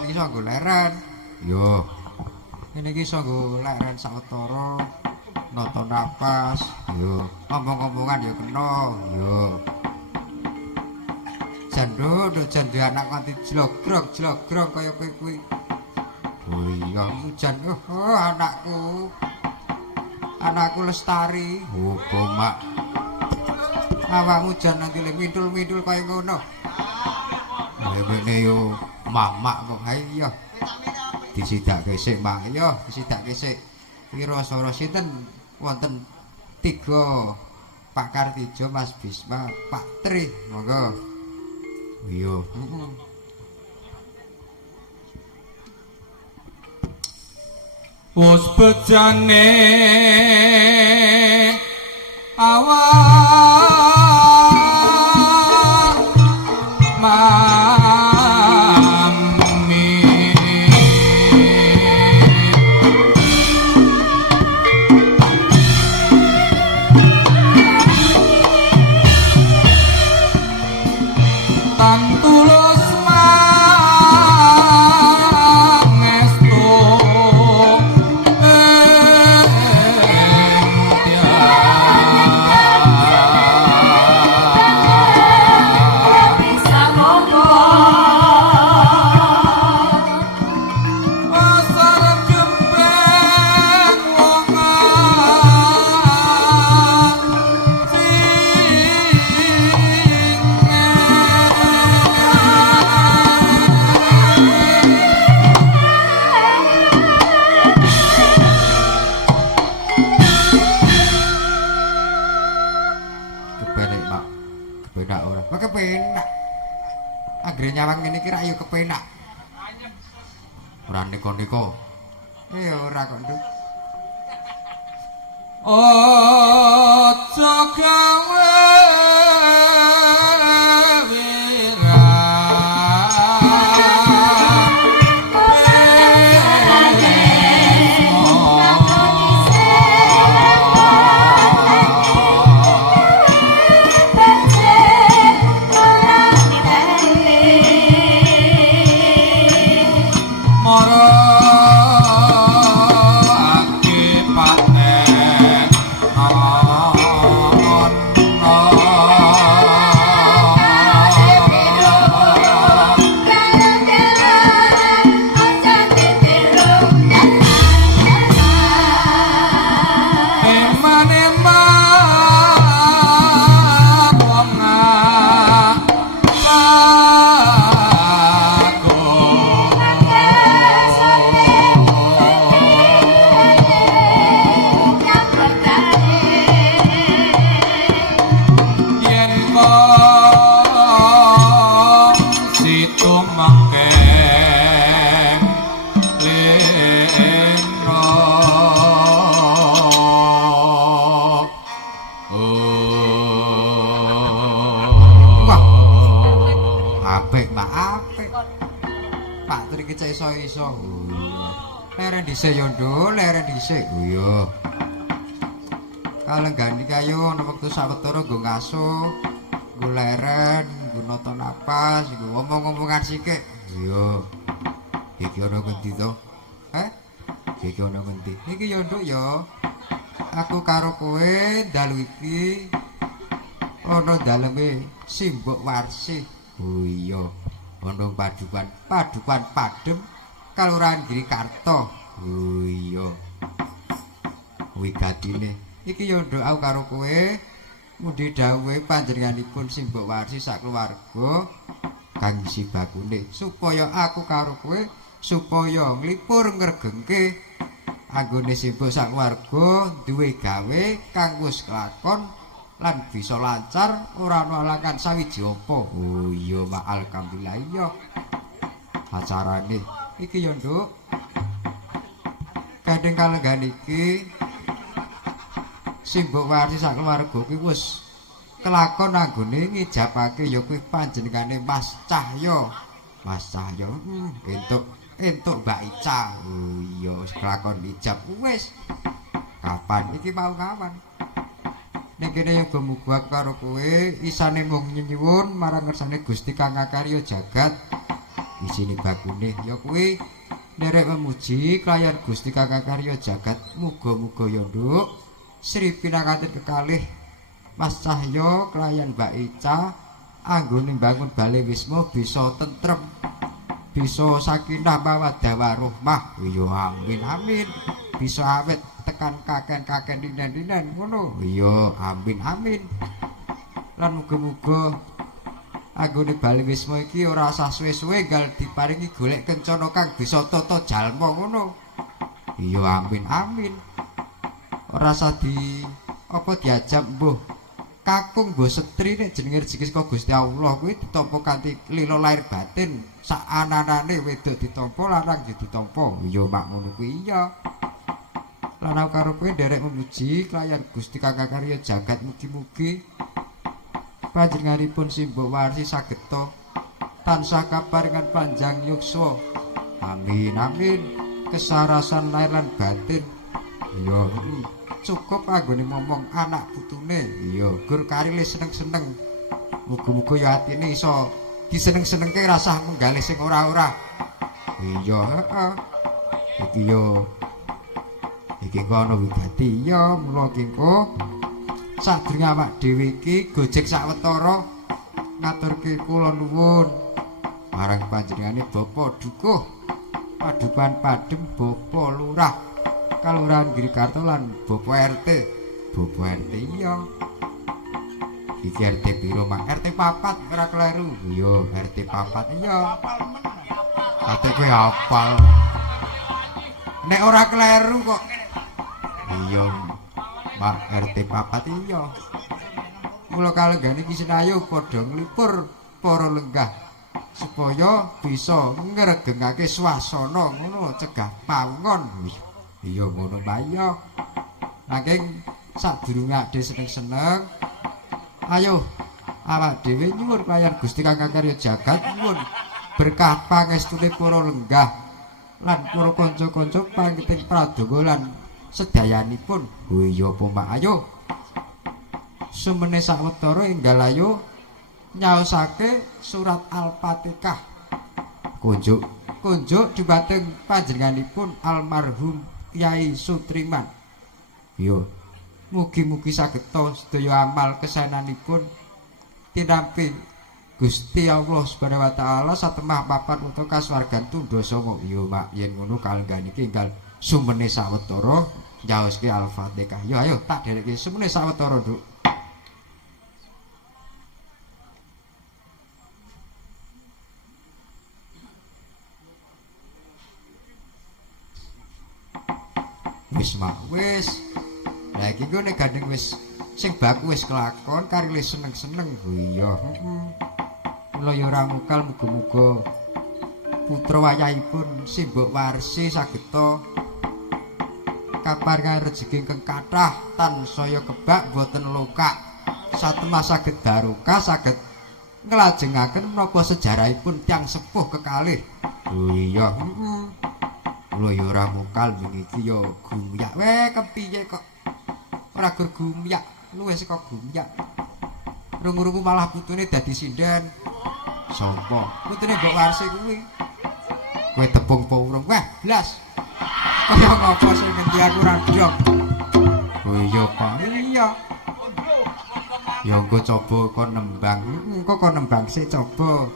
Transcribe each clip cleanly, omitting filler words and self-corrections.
kan iso nggo leren. Yo. Ini iki iso nggo leren sawetara nata napas. Yo. Ngomong-ngomongan yo kena. Yo. Jando jan duwe anak kanthi jlogrog kaya kowe kuwi. Oh iya, hujan. Oh, anakku. Anakku Lestari. Opo, Mak? Awakmu jan nanti midul-midul kaya ngono. Dene yo mamak kok. Ha iya. Disidake sik, Mak. Iya, disidake sik. Pira swara sinten? Wonten 3. Pak Kartijo, Mas Bisma, Pak Tri. Monggo. Iya. Wis bejane awak mami tan tulus mangestu nyawang ngene iki ra yo kepenak. Ora nika-nika. Ya ora kok, Nduk. Aja gawe iso. Leren dhisik yo, Nduk, leren dhisik. Oh iya. Kalenggani kayu ana wektu sawetara nggo ngaso, nggo leren, nggo nata napas, nggo omong-omongan sikik. Iya. Iki ana ngendi to? Iki ana ngendi? Iki yo, Nduk ya. Aku karo kowe dalu iki ana daleme Simbok Warsih. Oh iya. Ana padukan padem Kalurahan Girikarta. Oh iya. Wigatine iki yo nduk aku karo kowe mundi dawuhe panjenenganipun Simbok Warsih sak keluarga kang isi bakune supaya aku karo kowe supaya nglipur ngregengke anggone Simbok sak keluarga duwe gawe kang wis kelakon lan bisa lancar ora ana alangan sawiji apa. Oh iya mak alhamdulillah iya. Acarane iki yo nduk kadang kalenggan iki Simbok Warsih sak keluarga iki wis kelakon anggone ngijabake ya kuwi panjenengane Mas Cahya. Mas Cahya entuk Mbak Ica. Oh iya wis kelakon ijab wis. Kapan iki mau kapan? Nek kene ya muga karo kowe isane mung nyuwun marang ngersane Gusti Kang Akarya jagat isine bakune ya kuwi nderek memuji kelayan Gusti Kakang Karya Jagat muga-muga ya nduk Sri pinanganten kekalih Mas Cahya kelayan Mbak Ica anggone mbangun Bale Wisma bisa tentrem bisa sakinah mawaddah warahmah ya amin amin bisa awet tekan kaken-kaken dinan-dinan ngono ya amin amin lan muga-muga anggone Bale Wisma iki ora usah suwe-suwe gal diparingi golek kencana kang bisa tata jalma ngono iya amin amin ora usah di apa diajak mbuh kakung nggo setri nek jenenge rezeki saka Gusti Allah kuwi ditampa kanthi lila lahir batin sak ananane wedok ditampa lanang yo ditampa ya mak ngono kuwi iya lan aku karo kowe nderek memuji kelayan Gusti Kakang Karya Jagat mugi-mugi panjenenganipun simbok warsi sageta tansah kaparingan panjang yuksa amin amin kesarasan lahir lan batin iya cukup anggone momong anak putune iya gur karile seneng-seneng muga-muga ya atine iso diseneng-senengke rasah menggalih sing ora-ora iya heeh iki yo iki kono wigati ya mula kengko sadurunge awak dhewe iki gojek sawetara ngaturke kula nuwun marang panjenengane Bapak Dukuh Padukan Padem Bapak Lurah Kalurahan Girikarto lan Bapak RT iya iki RT piro mak RT 4 ora kleru iya RT 4 iya ate kowe hafal nek ora kleru kok iya mak RT 4 iya mula kalenggane iki sinayu padha nglipur para lenggah supaya bisa ngregengake swasana ngono cegah pawongan iya ngono bayo nanging sadurunge ade seneng-seneng ayo awak dhewe nyuwun kelayan Gusti Kakang Karya Jagat nyuwun berkah pangestune para lenggah lan para kanca-kanca pangiting pradonga lan sedayanipun oh iya apa mak ayo sumene sawetara enggal ayo nyaosake surat Al-Fatihah kunjuk dhumateng panjenenganipun almarhum Kyai Sutriman. Yo, mugi-mugi sageta sedaya amal kesaenanipun tinampi Gusti Allah Subhanahu wa taala satemah papan utawa kasuwargan tundha sanga. Yo mak yen ngono kalenggan iki enggal sumene sawetara nyaoske Al-Fatihah. Yo ayo tak dherekke sumene sawetara, Nduk. Wis mak wis lah iki nek gandeng wis sing baku wis kelakon karile seneng-seneng iya kula ya ora mukal muga-muga putra wayahipun simbok warsi sageta kaparingan rejeki ingkang kathah tansaya kebak boten lokak satemah saged barokah saged nglajengaken menapa sejarahipun tiyang sepuh kekalih oh iya kula ya ora mukal wingi iki ya gumyak kepiye kok ora gur gumyak luwih saka gumyak rungu-rungu malah putune dadi sinden sapa putune mbok warsi kuwi kowe tepung apa urung weh blas kaya ngapa sing ngendi aku ora ndong oh iya Pak iya ya engko coba kon nembang engko kon nembang sik coba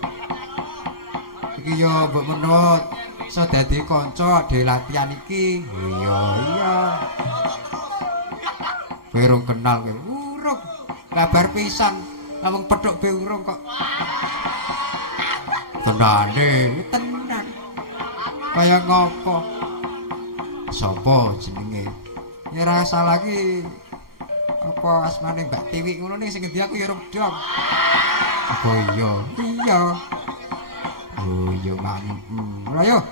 iki ya mbok menut so dadi kanca ade latihan iki. Oh iya. Kowe urung kenal kowe. Urung. Kabar pisan. Namung pethuk be urung kok. Tenane, tenan. Kaya ngopo? Sopo jenenge? Ya ora salah iki. Apa asmane Mbak Tiwi ngono ning sing endi aku ya urung dong. Apa iya? Iya. Oh iya mak. Ayo.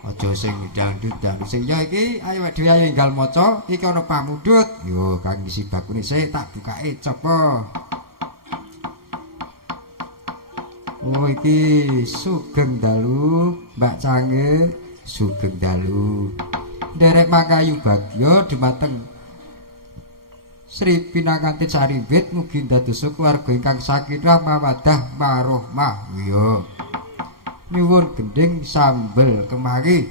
Aja sing dangdut sing ya iki ayo dhewe ayo enggal maca iki ana pamundhut yo kang isi bakune sik tak bukake coba oh iki sugeng dalu Mbak Cange sugeng dalu nderek mangkayu bagya dumateng Sri Pinangganti Sarimbit mugi dados keluarga ingkang sakinah mawaddah warahmah yo nyuwun gending sambel kemari.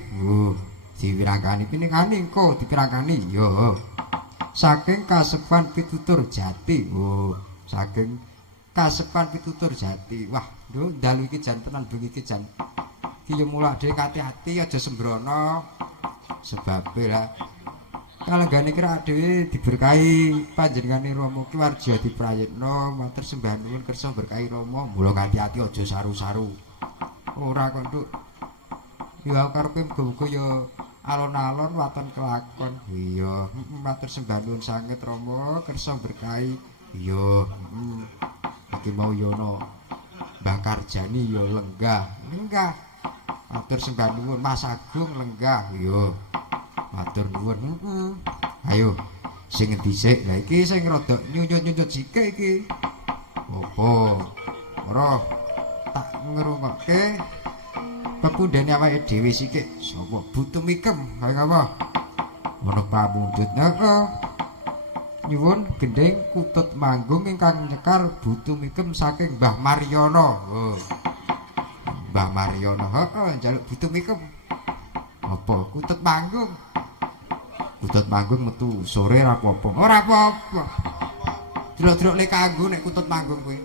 Diwirangkani piningani engko dipirangkani. Yo. Saking Kasepan Pitutur Jati. Saking Kasepan Pitutur Jati. Wah, nduk dalu iki jan tenan bengi iki jan. Iki yo mulak dhewe ati-ati aja sembrono. Sebab lah kalenggane kira dhewe diberkahi panjenengane Rama ki warja diprayitna matur sembah nuwun kersa berkahi Rama. Mula ati-ati aja saru-saru. Ora kok nduk. Ya karepe muga-muga ya alon-alon waton kelakon. Iya, matur sembah nuwun sanget Rama, kersa berkahi. Iya, iki mau yono Mbah Karjani ya lenggah. Lenggah. Matur sembah nuwun Mas Agung lenggah. Iya. Matur nuwun. Ayo, sing dhisik. Lah iki sing rada nyunyut-nyunyut sikik iki. Apa? Ora tak ngrungokke pepundhane awake dhewe sikik. Sapa butuh mikem kaya ngapa? Ngono pamundhut. Heeh. Nyuwun gending kutut manggung ingkang nyekar butuh mikem saking Mbah Mariono. Mbah Mariono. Heeh, njaluk butuh mikem. Apa kutut manggung? Kutut manggung metu sore ora apa-apa. Ora apa-apa. Delok-delok le kanggo nek kutut manggung kuwi.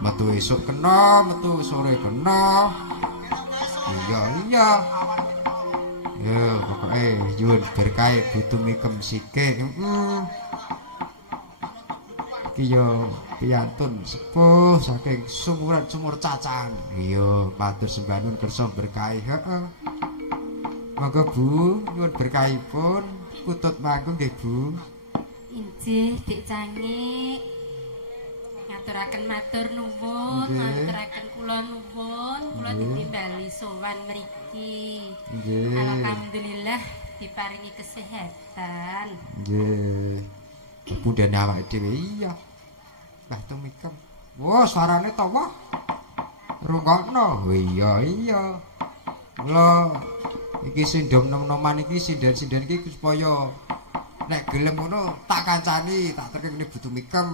Metu esuk kena, metu sore kena. Iya. Yo, pokoke nyuwun berkah butuh mikem sikik. Iki yo piyantun sepuh saking sumur cacahan. Iya, matur sembah nuwun kersa berkah. Heeh. Monggo Bu, nyuwun berkahipun kutut manggung nggih Bu. Injih, Dik Cangik. Ngaturaken matur nuwun, ngaturaken kula nuwun, kula ditimbali sowan mriki. Nggih. Alhamdulillah diparingi kesehatan. Nggih. Pundhane awake dhewe iya. Lah tumikem. Wah, suarane to wah. Rungokno. Iya. Lho, iki sindom nom-noman iki sinden-sinden iki supaya nek gelem ngono tak kancani, tak terke ngene butuh mikem.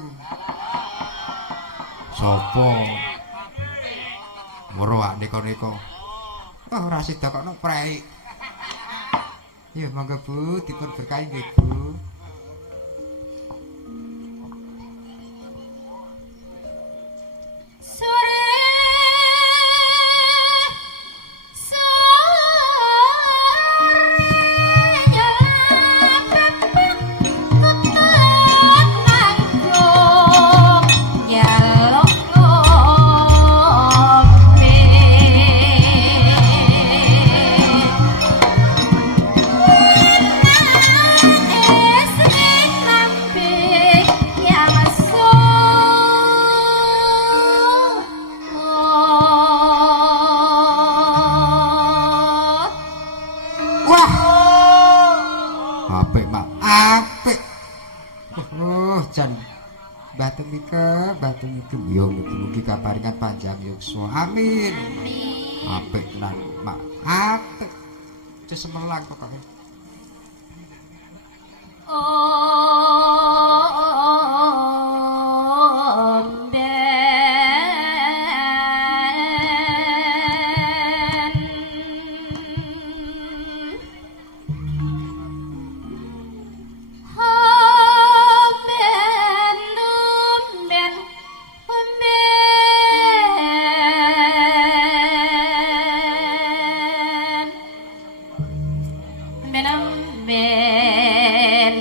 Sopo? Moro ak neko-neko. Oh, ora sida kok nek prei. Ya monggo Bu, dipun berkahi nggih Bu. Batu mikem yo mugi-mugi kaparingan panjang yuksa. Amin. Apik tenan, Mak. Apik. Cesemelang pokoke. Ben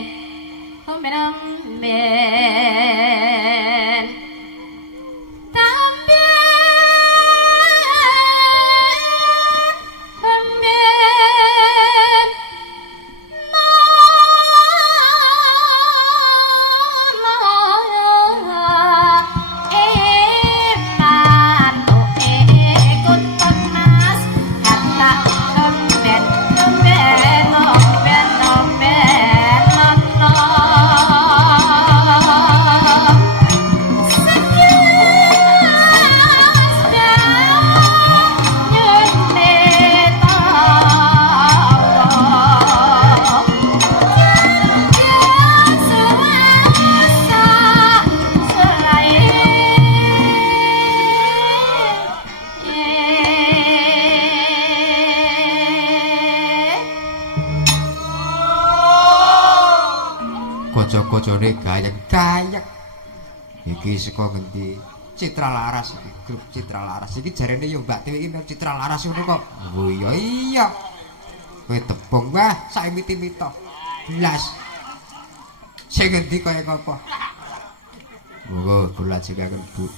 bojone gayeng-gayeng. Iki saka ngendi? Citra Laras iki, grup Citra Laras. Iki jarene ya Mbak Dewi iki Citra Laras ngono kok. Oh iya. Kowe tepung wah, sak miti-mito. Blas. Sing ngendi kaya apa? Oh, kula jekaken Bu.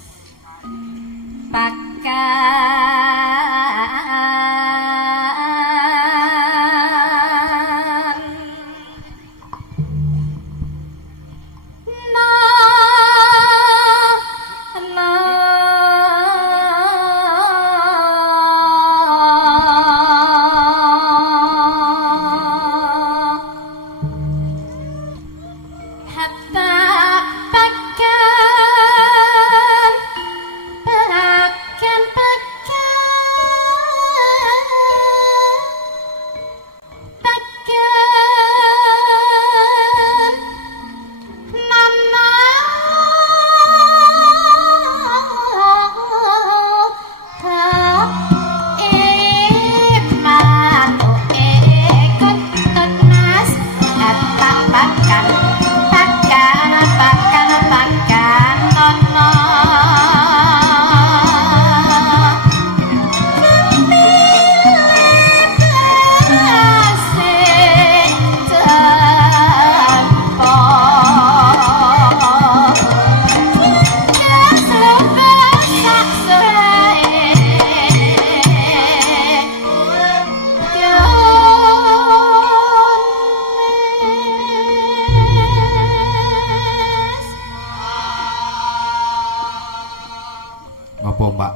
Apa Mbak?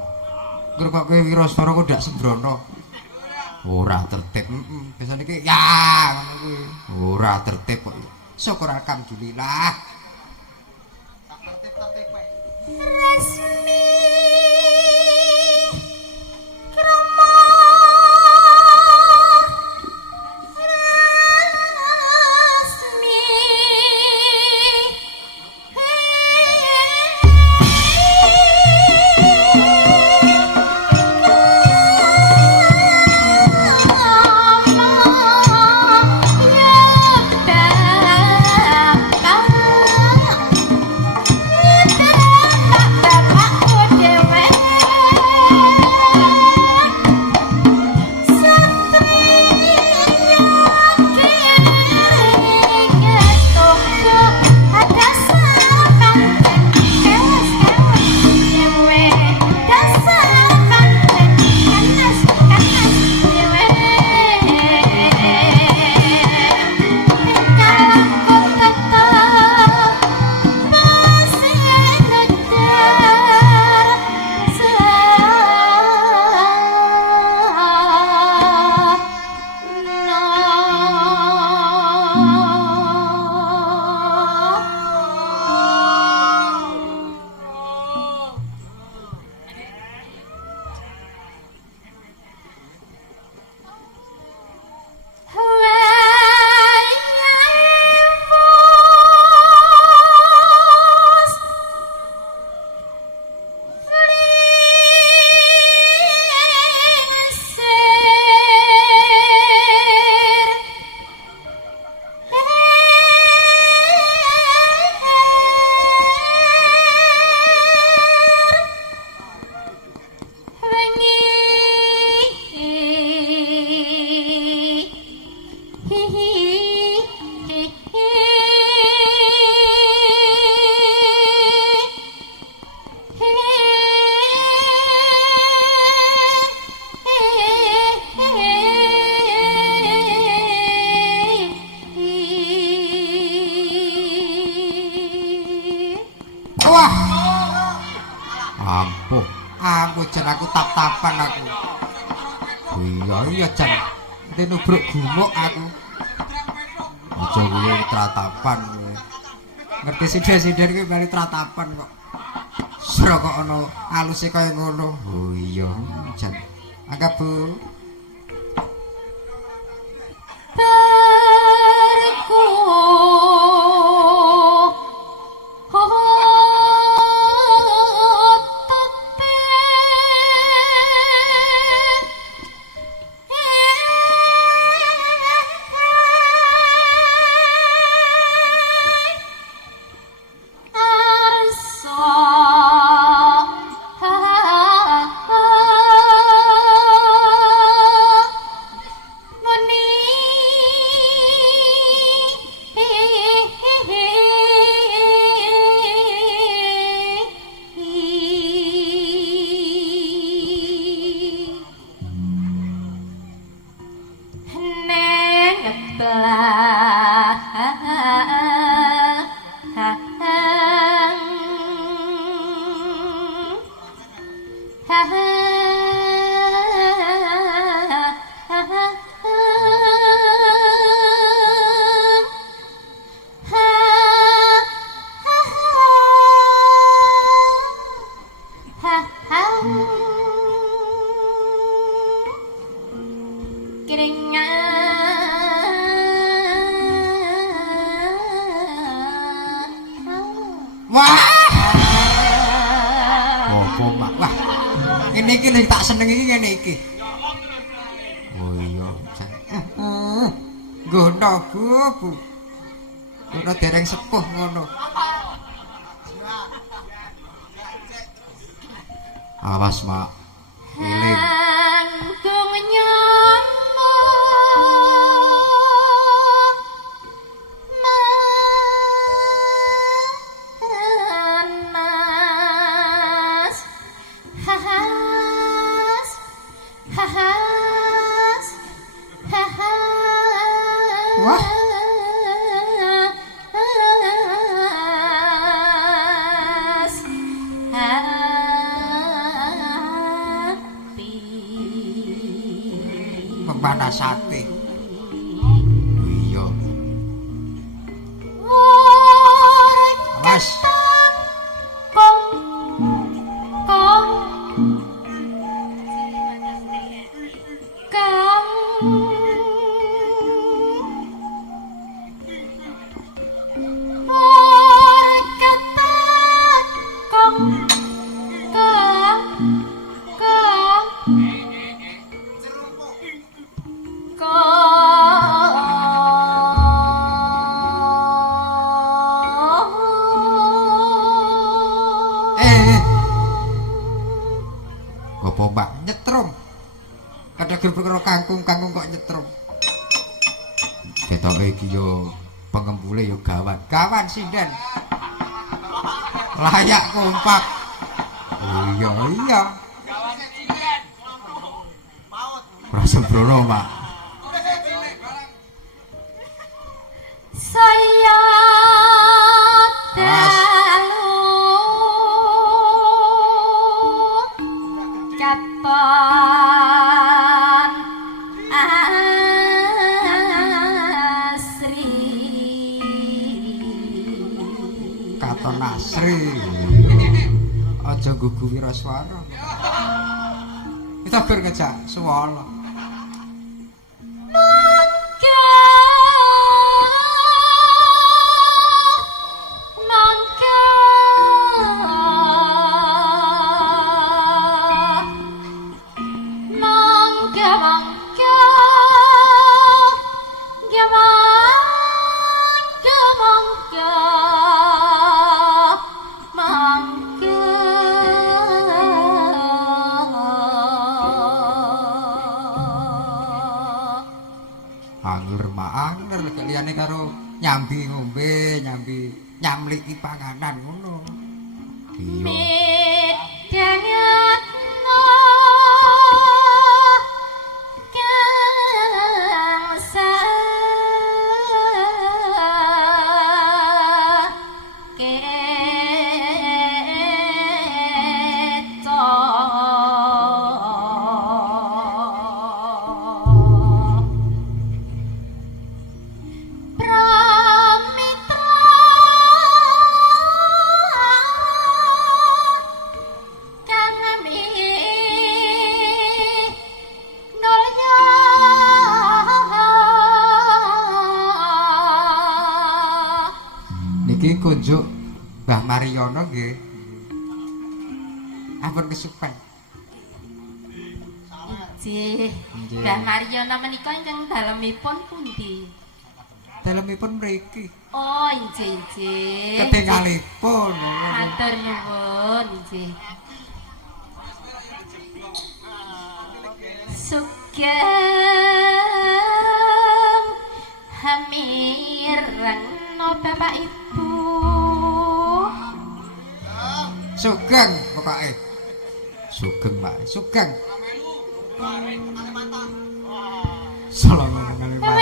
Ngrungokke Wiraswara kok ndak sembrono. Ora tertib. Biasane iki ya ngono kuwi. Ora tertib kok. Syukur alhamdulillah. Tak tertib-tertib wae. Resmi Wah. Ampuh, aku jan aku tap-tapan aku. Iya jan. Nek nubruk gumuk aku. Aja kuwi tratapan kuwi. Ngerti sithik-sithik kuwi bali tratapan kok. Sira kok ana aluse kaya ngono. Oh iya, jan. Anggap Bu. Wah. Apa mak? Wah. Ini iki ning tak seneng iki ngene iki. Oh iya. Gono Bu. Gono dereng sepuh ngono. Awas mak. Eling. Anggung nyono manas hahas hahas hahas Wah. Panas sate. Iya. Awas. Kong kong kong ketat kong kong kong Apa mbak nyetrum? Kadang perkara kangkung kok nyetrum. Ketoke iki yo pengembule yo gawan sinden. Layak kompak. Oh iya. Ora sembrono, Mak. saya dalu katon asri Katon Asri. Aja gugu wiraswara. Kita gur ngejak swala. Angger liyane karo nyambi ngombe, nyamliki panganan ngono. Iya. Niki kunjuk Mbah Mariono nggih. Ampun kesupen. Nggih. Mbah Mariono menika ingkang dalemipun pundi? Dalemipun mriki. Oh, nggih. Ketingalipun. Matur nuwun, nggih. Sugeng hamirengno Bapak Ibu. Sugeng pokoke. Sugeng, Pak. Sugeng. Salam ngene mata.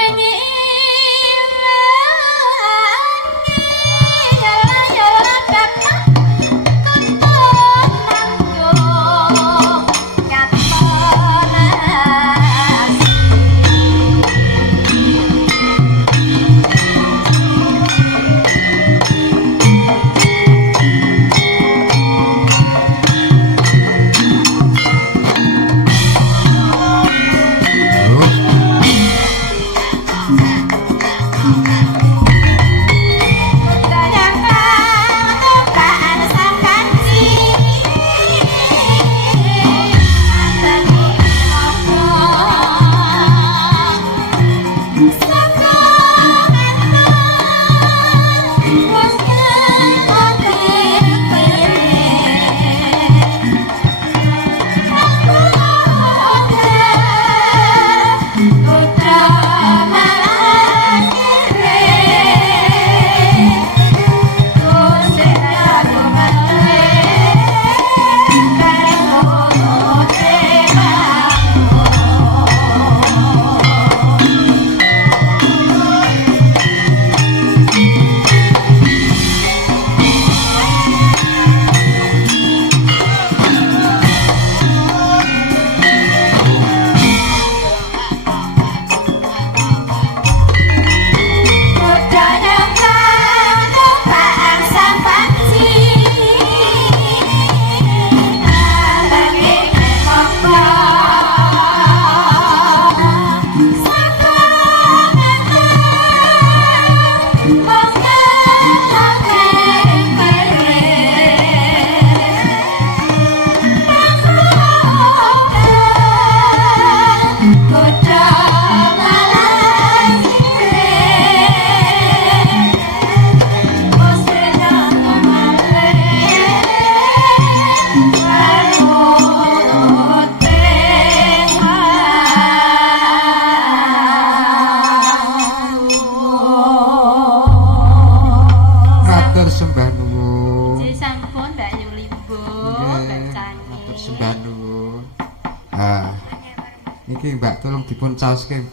niki Mbak tolong dipun caoske.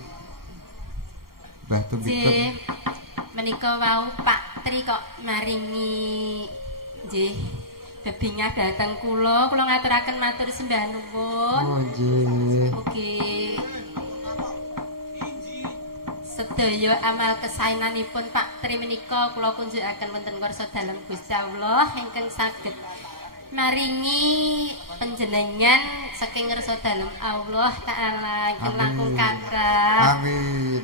Mbah Tumikem. Nggih. Menika wau Pak Tri kok maringi nggih bebingah dhateng kula ngaturaken matur sembah nuwun. Oh nggih. Mugi sedaya amal kesaenanipun Pak Tri menika kula kunjukaken wonten kursa dalem Gusti Allah ingkang saged maringi panjenengan saking ngersa dalem Allah taala ingkang Amin. langkung kathah. Amin.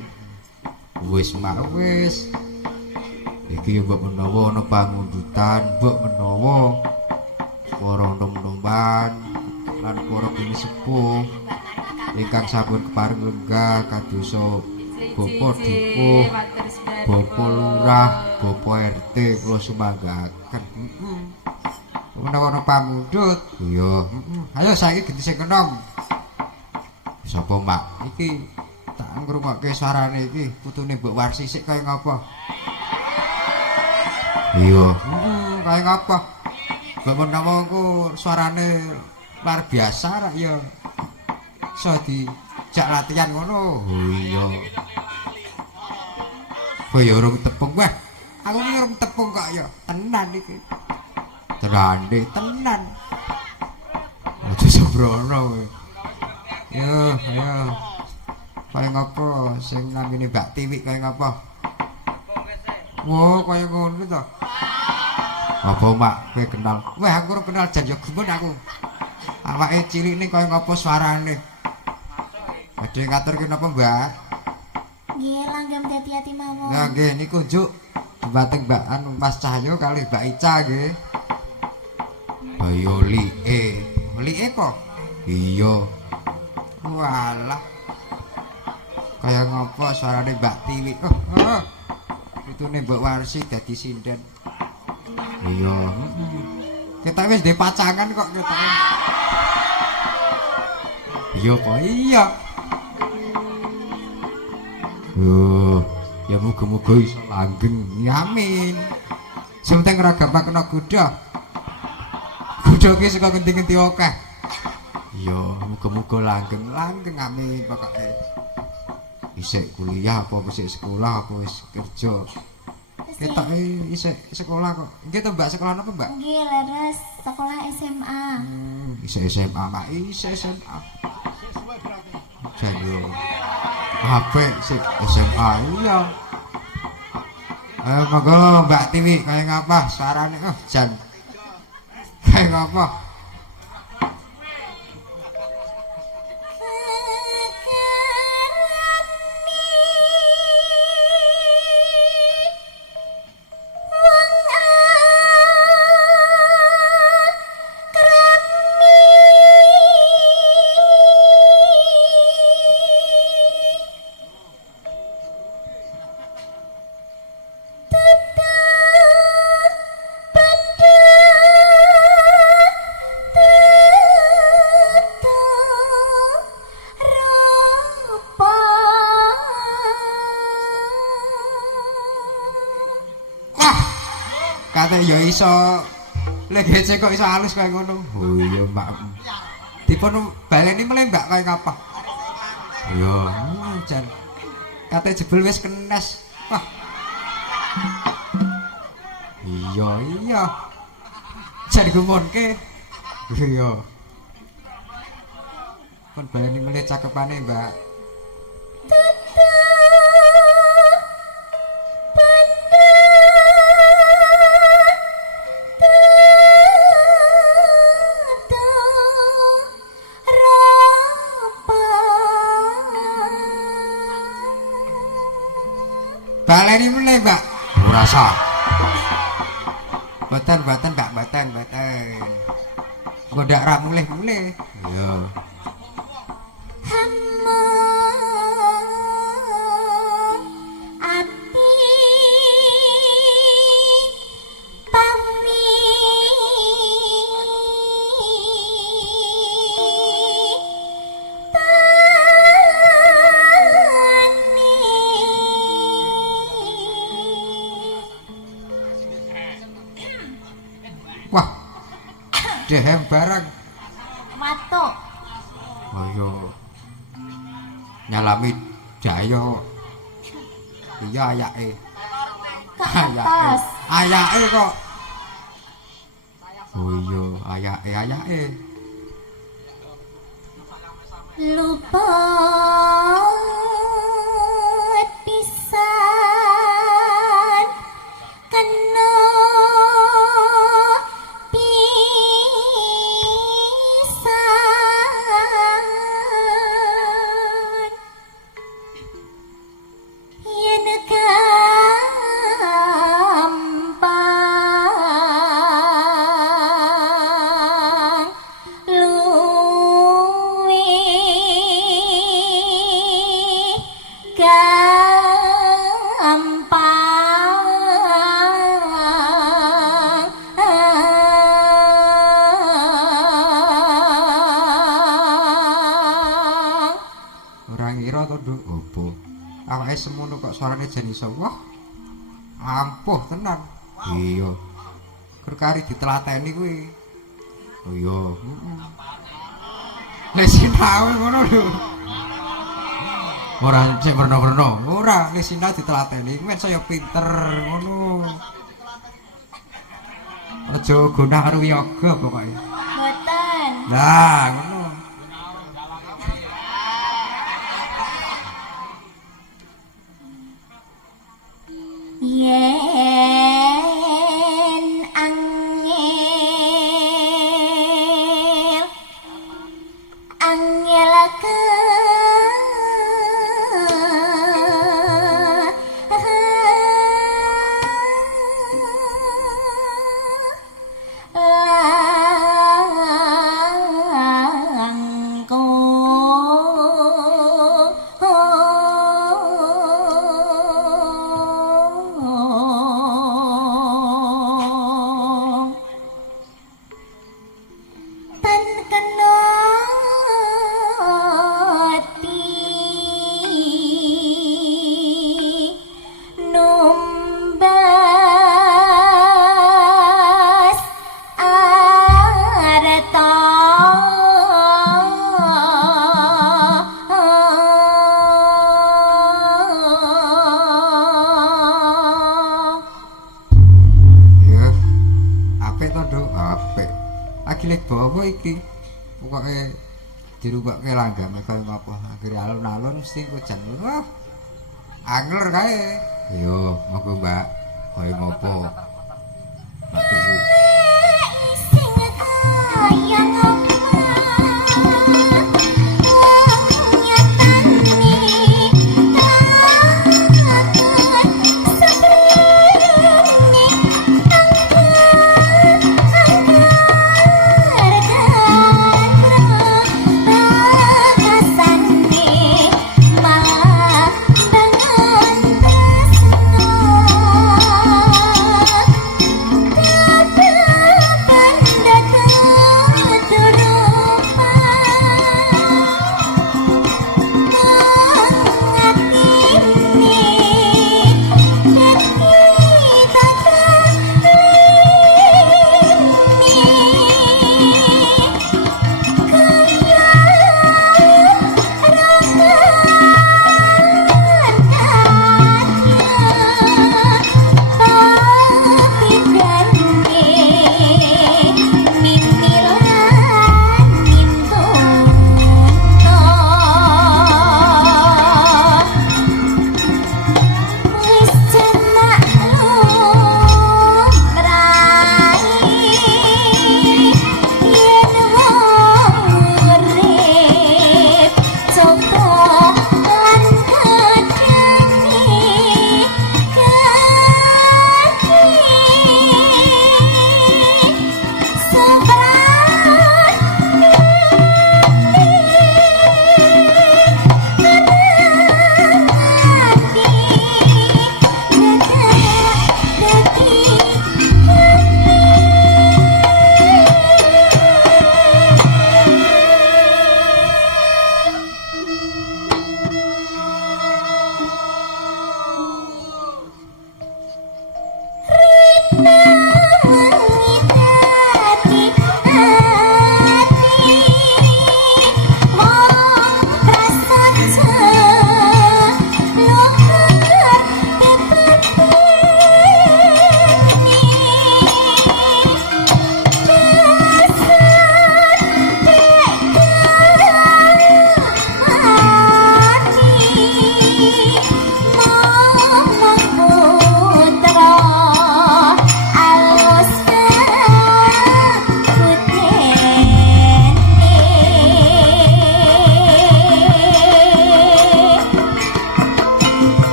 Wis mak wis. Iki mbok menawa ana pangundutan, mbok menawa para nom-noman lan para bini sepuh ingkang sampun kepareng lenggah kadosa Bapak Dukuh, Bapak Lurah, Bapak RT kula sumanggaken. Menawa ana pangundut, iya. Ayo saiki ganti sing enom. Sapa mak? Iki tak ngrungokke suarane iki putune Mbok Warsi sik kaya ngapa? Iya, kaya ngapa? Mbok menawa ku suarane luar biasa rak ya. Iso dijak latihan ngono. Oh iya. Kaya urung tepung wah. Aku iki urung tepung kok ya. Tenan iki. Terande tenan. Aja sembrono kowe. Yo, ayo. Kaya ngapa sing namine Mbak Tiwik kaya ngapa? Wah, kaya ngono to. Apa mak kowe kenal? Wah, aku ora kenal jan yo gemen aku. Awake cilik ning kaya ngapa suarane? Badhe ngaturke napa, Mbak? Nggih, langgam dadi ati mawon. Ya nggih niku njuk dumateng Mbak anu Mas Cahyo kali Mbak Ica nggih. Ayo li'e. Li'e kok? Iya. Walah. Kaya ngapa suarane Mbak Tiwik? Itune Mbok Warsi dadi sinden. Iya, Kita wis ndek pacangan kok kita. Iya kok iya. Ya muga-muga iso langgeng. Amin. Sing penting ora gampang kena godha. Godha ki saka ngendi-ngendi akeh. Iya, muga-muga langgeng amin pokoke. Isik kuliah apa isik sekolah apa wis kerja. Ketok isik sekolah kok. Nggih to Mbak, sekolah napa Mbak? Nggih, leres sekolah SMA. Isik SMA, Mak. Isik SMA. Jadi HP sik SMA iya. Monggo Mbak Tiwi kaya ngapa suarane jan. Kaya ngapa? Kate ya iso legece kok iso halus kaya ngono. Oh iya Mbak. Dipun baleni meneh Mbak kaya ngapa? Iya, jan. Kate jebul wis kenes. Wah. Iya. Jan gumunke. Iya. Pun baleni meneh cakepane Mbak. Baleni meneh, Mbak. Ora sah. Mboten, Mbak, mboten. Engko ndak ra mulih-mulih. Iya. Wah. Dehem barang. Matuk. Oh iya. nyalami Jaya. Iya ayake. Ke atas. Ayake kok. Oh iya, ayake. Luput pisan kena pisan yen gampang luwih gampang. Ora ngira to, Nduk. Opo? Awake semono kok suarane jan iso. Wah. Ampuh tenan. Iya. Kerkari ditelateni kuwi. Oh iya, heeh. Lek sinau ngono lho. Ora sing werna-werna. Ora, lek sinau ditelateni kuwi saya pinter ngono. Aja gunah karo yoga pokoke. Mboten. Lah, ngono. Yen angel angel ke langkung tan kena ti numbas arta Ya, apik to, Nduk? Apik. Lagi lek bawa iki. Pokoke dirubake langgame kaya ngapa. Akhire alun-alun mesti hujan. Wah. Angler kae. Yo, monggo, Mbak. Kaya ngopo? Mati. sing kaya ngapa nyatane malah bangun tresno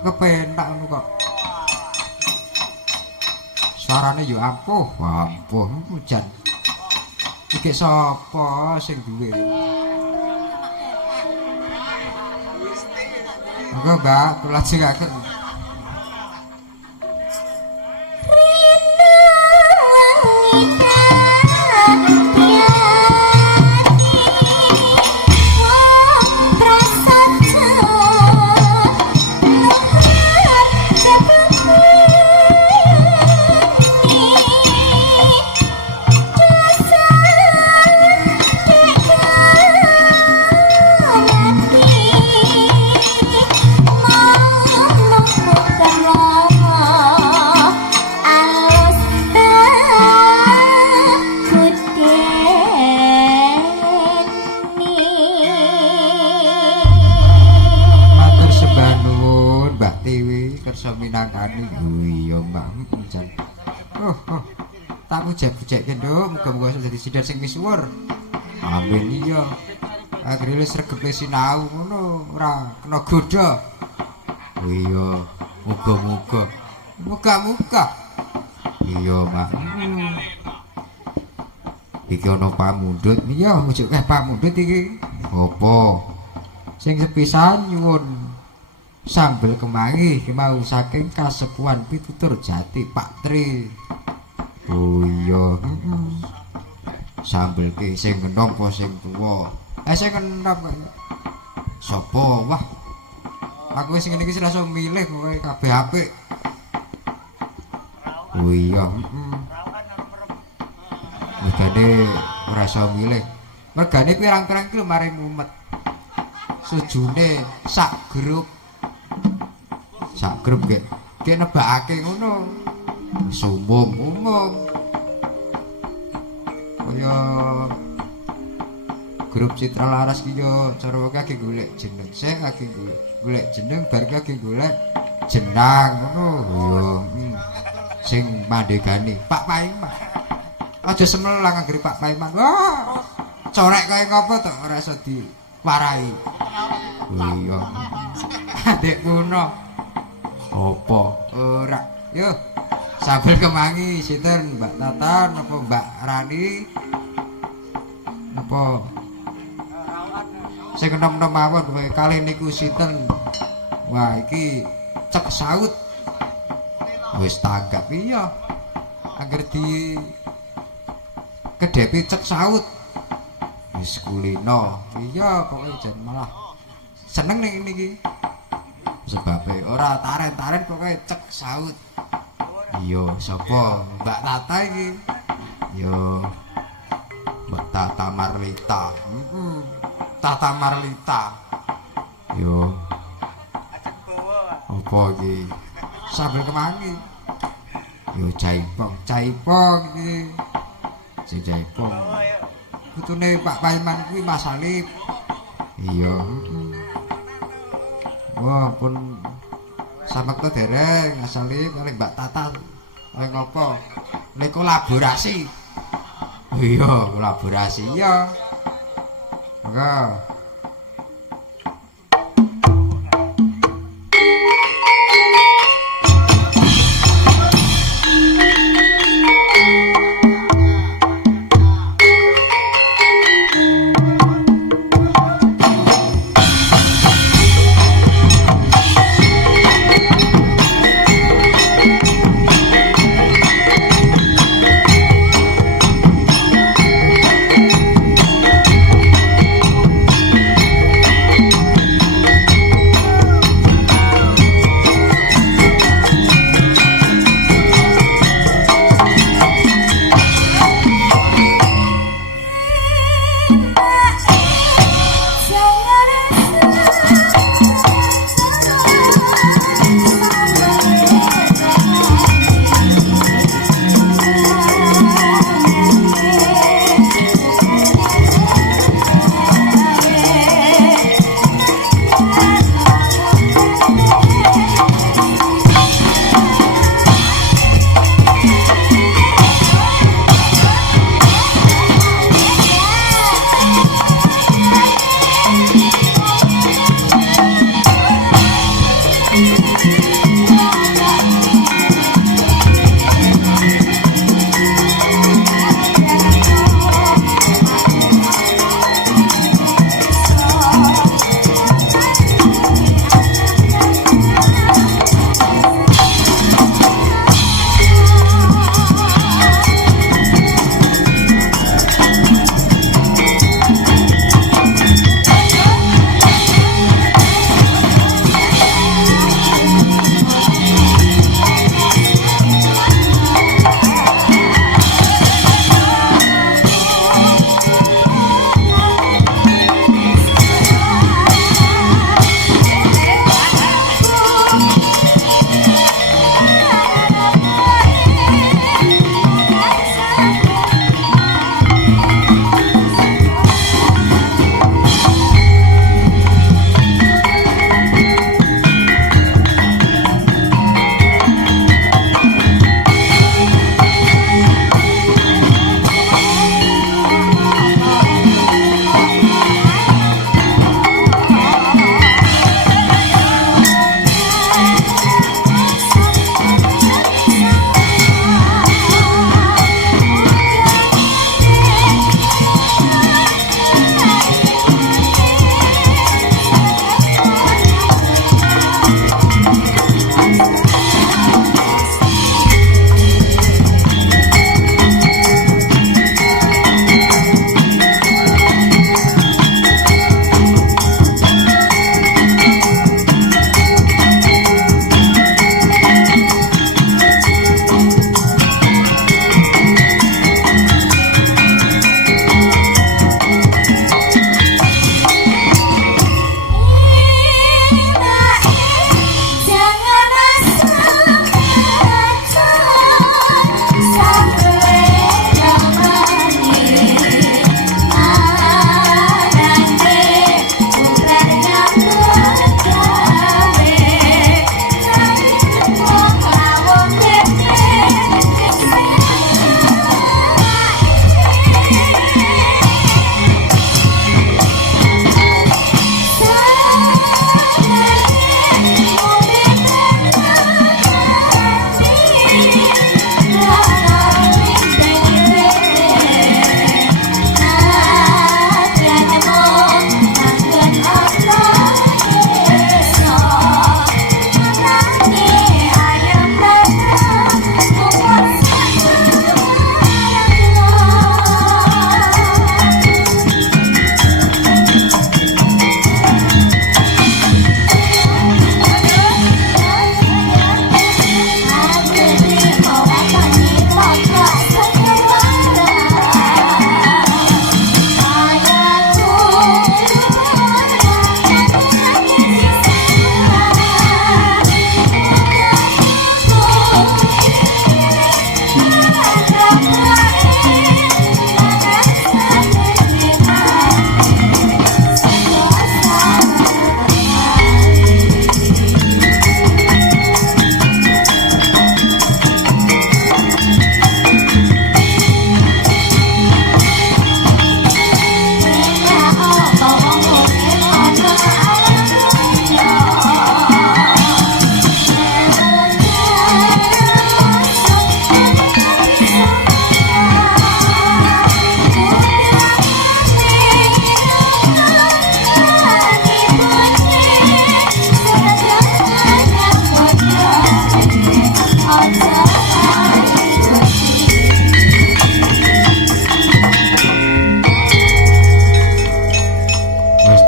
kepenak ngono kok. Suarane yo ampuh, ampuh hujan. Iki sapa sing duwe? Monggo Mbak, kula jengaken. Minangkani iya Mbak jan. Tak bujek-bujekke nduk, muga-muga iso dadi sidar sing misuwur. Amin iya. Akhire wis regepe sinau ngono, ora kena godha. Iya, muga-muga. Muga-muga. Iya, Mbak. Iki ana pamundhut, iya mujuk pamundhut iki. Apa? Sing sepisan nyuwun sambel kemangi mau saking Kasepuhan Pitutur Jati Pak Tri. Oh iya, sambel ki sing enom apa sing tuwa? Sing enom kok. Sopo? Wah. Aku wis ngene iki wis langsung milih kowe kabeh apik. Oh iya, Megane ora iso milih. Megane pirang-pirang ki lho mari mumet. Sujune sak grup ge nebakake ngono. Umum. Kaya grup Citra Laras ki yo cara wae golek jeneng. Sing lagi golek jeneng bar ki golek jenang ngono yo. Sing mandegani Pak Paiman. Aja semelang anggere Pak Paiman. Wah. Corek kaya ngopo to ora iso diwarai. Iya. Dek kuno. Apa? Ora. Yo. Sambel kemangi sinten Mbak Tatan apa Mbak Rani? Apa? Sing enom-enom mawon kowe kalih niku sinten? Wah, iki cek saut. Wis tanggap iya. Angger di kedepi cek saut. Wis kulino. Iya, pokoke jan malah seneng ning niki. Sebabe ora taren-taren pokoke cek saut. Iya, sapa? Mbak Tata iki. Yo. Mbak Tata Marlita. Tata Marlita. Yo. Apa iki? Sambel kemangi. Yo jaipong iki. Sing jaipong. Putune Pak Paiman kuwi Mas Alif. Iya, Wah, pun samekta dereng asale paling Mbak Tata. Lha ngopo? Lha kolaborasi. Iya, kolaborasi ya. Maka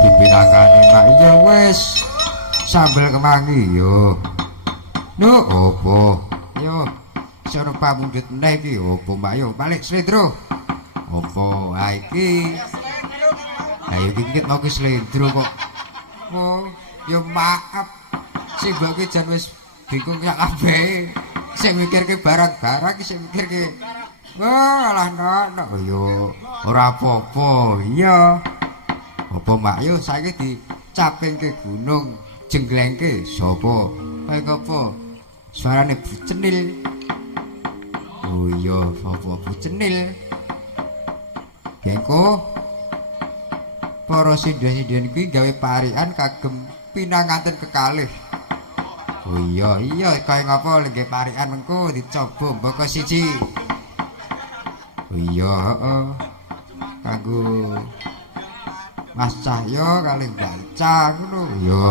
dipinakane Mak ya wis sambel kemangi yo. Nu opo? Yo sono pamundhut meneh iki opo Mak yo balik slendro. Opo? Ha iki. Ha iki mau ki slendro kok. Oh, yo maaf. Sing mbok ki jan wis bingung ya kabeh. Sing mikirke barang-barang sing mikirke. Wah, alah nok yo ora apa-apa. Iya. Apa Mak yo saiki dicapingke gunung jengglengke sapa? Kae apa? Suarane bucenil. Oh iya, apa bucenil? Kengko para sindhen-sindhen kuwi gawe parian kagem pinanganten kekalih. Oh iya, kaya ngapa lagi parian engko dicoba mboko siji. Oh iya, heeh. Kanggo Mas Cahyo kali Mbak Ica ngono. Iya.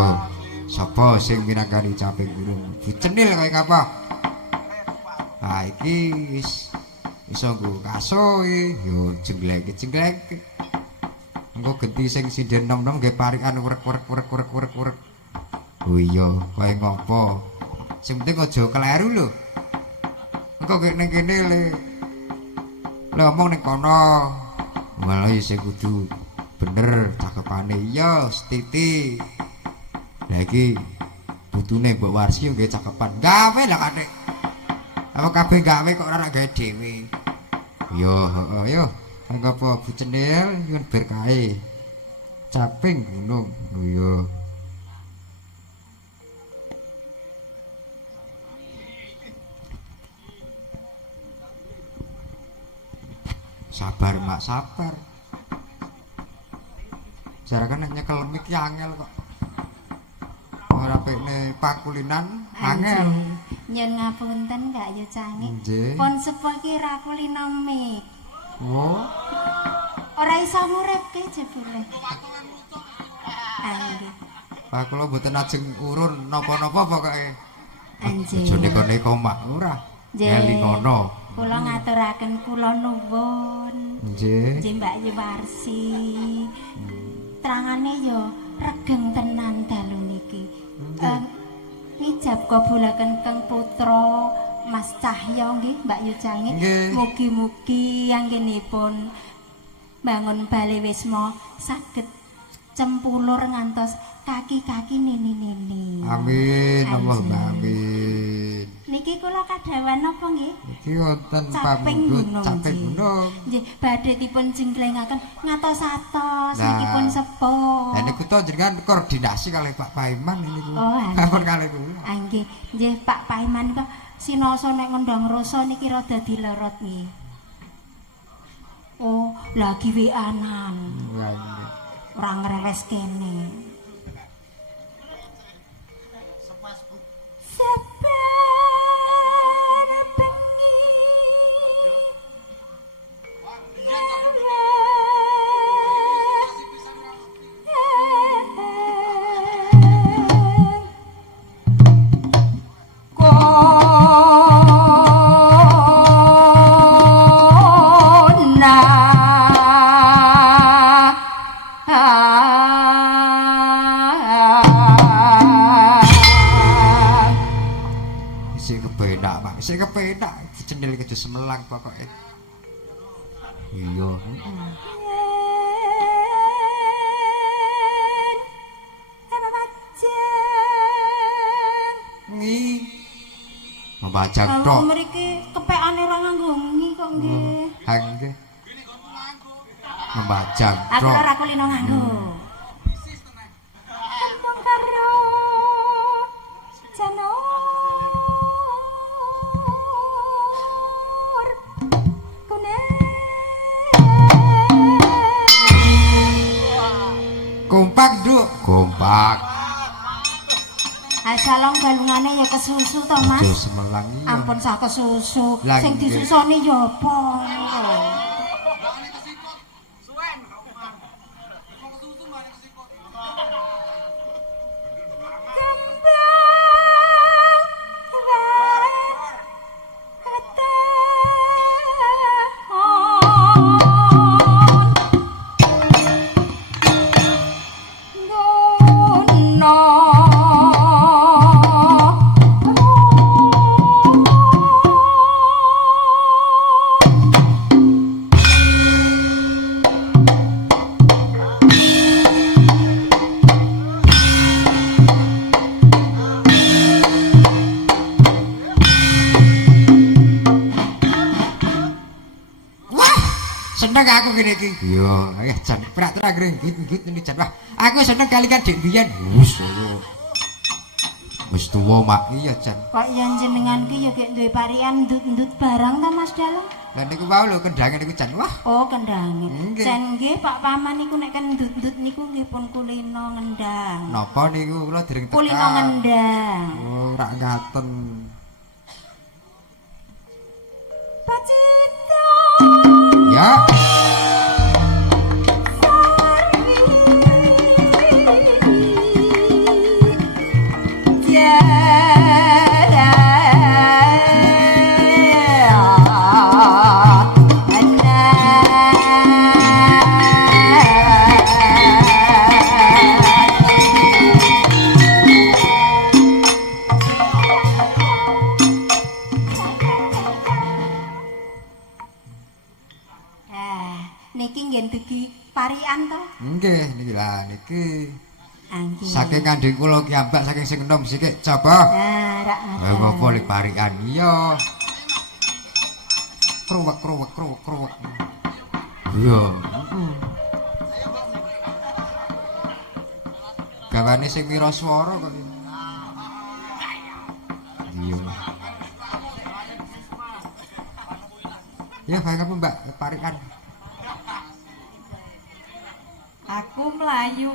Sapa sing minangkani caping burung? Bucenil kaya ngapa? Ha iki iso nggo kaso iki. Yo jengglek-jengglek. Engko genti sing sinden nom-nom nggih parikan werek. Oh iya, kaya ngopo? Sing penting aja kleru lho. Engko ning kene le ngomong ning kono. Malah sing kudu bener cakepane iya Titi. Lah iki putune Mbok Warsi nggih cakepan. Gawe lah katik. Apa kabeh gawe kok ora gawe dhewe. Yo, heeh yo. Anggapo bucenil nyuwun berkahe. Caping gunung. Oh iya. Sabar Mak, sabar. Jarakan nek nyekel mik ki angel kok. Ora pekne pakulinan angel. Nyun ngapunten Kak Yu Cangik. Nggih. Pun sepuh ki ra kulino mik. Oh. Ora iso nguripke jebule. Nggih. Pak kula mboten ajeng urun napa-napa pokoke. Anjir. Aja neko-neko Mak ora. Ngeling ngono. Kula ngaturaken kula nuwun. Nggih. Nggih Mbak Yu Warsi. Terangane yo regeng tenan dalu niki. Ngijab kabulaken keng putra Mas Cahyo nggih Mbak Yu Cangik. Mugi-mugi anggenipun bangun bale wisma saged cempulur ngantos kaki-kaki nini-nini. Amin, Allahumma amin. Niki kula kadhawan napa nggih? Iki wonten Caping pamundhut gunung, caping nggih. gunung. Nggih, badhe dipun jengklengaken ngatos-atos Nah. niki pun sepuh. Lah niku to jenengan koordinasi kalih Pak Paiman niku. Oh, Ampun kalih kula. Nggih, nggih Pak Paiman kok sinoso nek ngendang rasa niki rada dilorot nggih. Oh, lagi WA-an. Lah nggih. Ora ngreres kene. Sabar bengi. Sing kepenak dicenil kedu semelang pokoke. Iya. Ngi. Membajak tok. Mriki kepekane ora nganggo ngi kok nggih. Ha nggih. Membajak Aku tok. ora kulino nganggo. Kembang karo janur. Kompak, Duk. Kompak. Asalong galungane ya kesusu to, Mas. Aduh semelang iya. Ampun sak kesusu. Lah, Sing nggih. disusoni ya apa? aku ngene iki. Iya, ayo jan prak terang nggit ini jan. Wah, aku seneng kalikan Dik Biyen. Wis tuwa mak iya jan. Kok yen jenengan ki ya gek duwe parian ndut-ndut barang ta Mas Dalang? Lah niku wau lho kendangan niku jan. Wah, Oh, kendangin. Nggih. Jan nggih Pak Paman niku nek kendut-ndut niku nggih pun kulino ngendang. napa niku kula dereng tekan. Kulino ngendang. Oh, rak ngaten. Pacita. Ya. Niki nggih dugi parian to? Nggih, niki lah niki. Anggi. Saking kandhing kula ki ambak saking sing enom sikik coba. Nah, rak Lah ngopo li parikan iya. Kruwek. Iya. Gawane sing mira swara kok. Iya. Ya, bae kamu Mbak parikan. Aku melayu.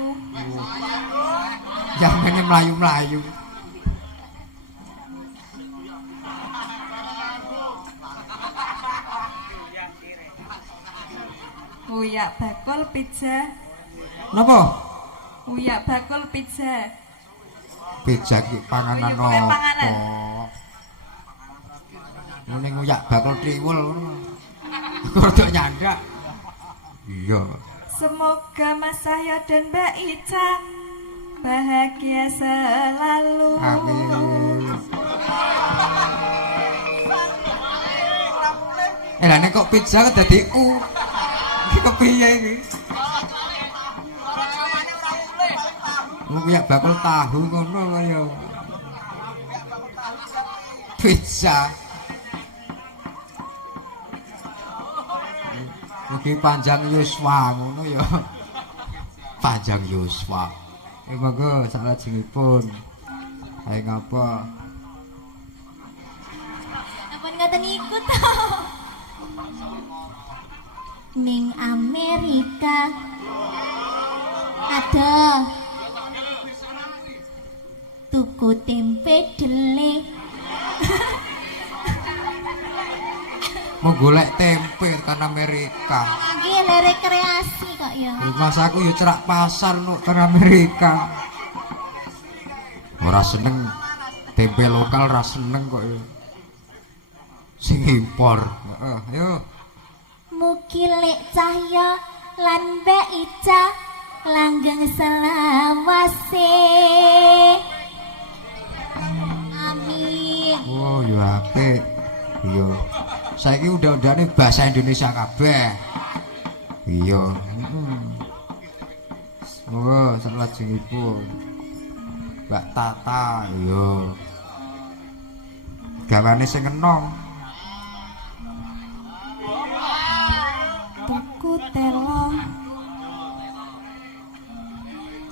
Yang ini melayu-melayu. Uyak bakul pizza. Napa? Uyak bakul pizza. Pizza ki panganan Oh, iya, bukan apa? panganan. Ngene nguyak bakul triwul ngono. Rada nyandak. Iya. Semoga Mas Cahyo dan Mbak Ica bahagia selalu. Amin. Lah nek kok pizza kok dadi U. Iki kepiye iki? Nguyak bakul tahu ngono kaya. Pizza. Iki panjang yuswa ngono ya. Panjang yuswa. Monggo salajengipun. Ayo ngapa? Ampun ngoten iku to. Ning Amerika ada tuku tempe delik. Mau golek tempe tekan Amerika. Iki lere kreasi kok ya. Mas aku ya cerak pasar nuk tekan Amerika. Ora seneng tempe lokal, ora seneng kok ya. Sing impor. Heeh, yo. Mugi Lek Cahya lan Mbak Ica langgeng selawase. Amin. Oh, yo apik. Iya. Saiki undang-undangane bahasa Indonesia kabeh. Iya. Heeh. Oh, salajengipun. Mbak Tata, iya. Gawane sing enom. Tuku telo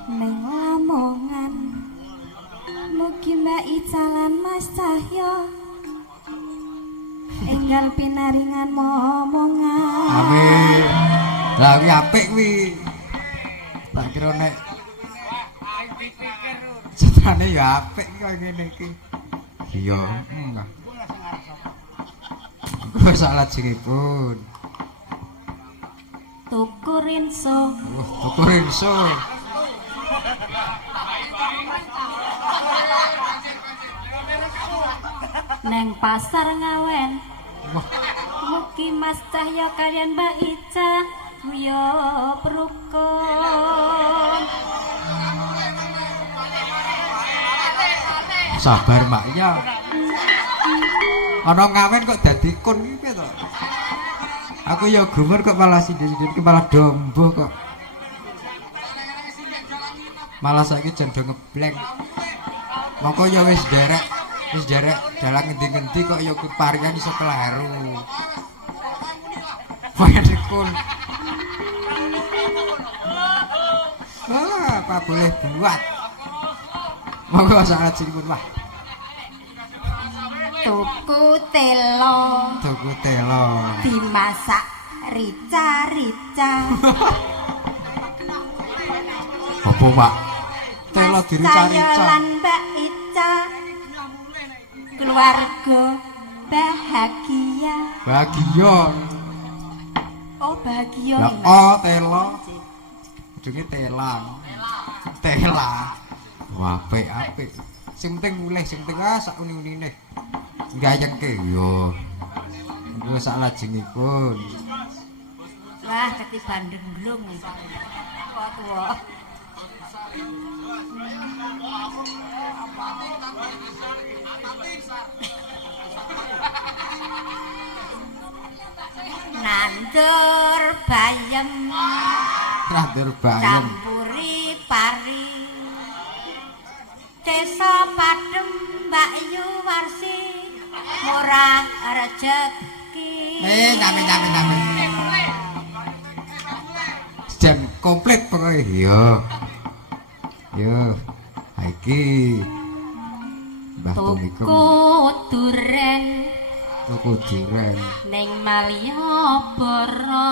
ning Lamongan. Mugi Mbak Ica lan Mas Cahyo enggal pinaringan momongan. Amin. Lah kuwi apik kuwi. Tak kira nek ceritane ya apik kok ngene iki. Iya, heeh. Kok salajengipun. Tuku rinso Tuku rinso. neng pasar Ngawen. Wah, Mugi Mas Cahyo kalian Mbak Ica yo rukun. sabar Mak ya. Ana ngawen kok dadi kun iki piye to? Aku ya gumer kok malah sindhen-sindhen ki malah dombo kok. Malah saiki jendho ngeblank. Mongko ya wis derek dalang ngendi-ngendi kok ya paringan iso kelaru. Wae dikun. Apa boleh buat. Monggo salajengipun Wah. Tuku telo Tuku telo. dimasak rica-rica. Apa Pak? Telo Saya dirica-rica. lan Mbak Ica keluarga bahagia. Bahagia. Oh bahagia Lah nih, Mas. oh telo. Jenenge telang. Tela. Wah, apik. Sing penting mulih, sing penting sak uni-unine. Gayengke yo. Engko sak lajengipun. Wah ketiban demblung nih. Tua-tua. Nandur bayam Randur bayem. campuri pari desa Padem Mbak Yu Warsi murah rezeki. Nyame. Jam komplit pokoknya. Yo. Ha iki. Mbah Tumikum. Tuku duren Tuku duren. ning Malioboro.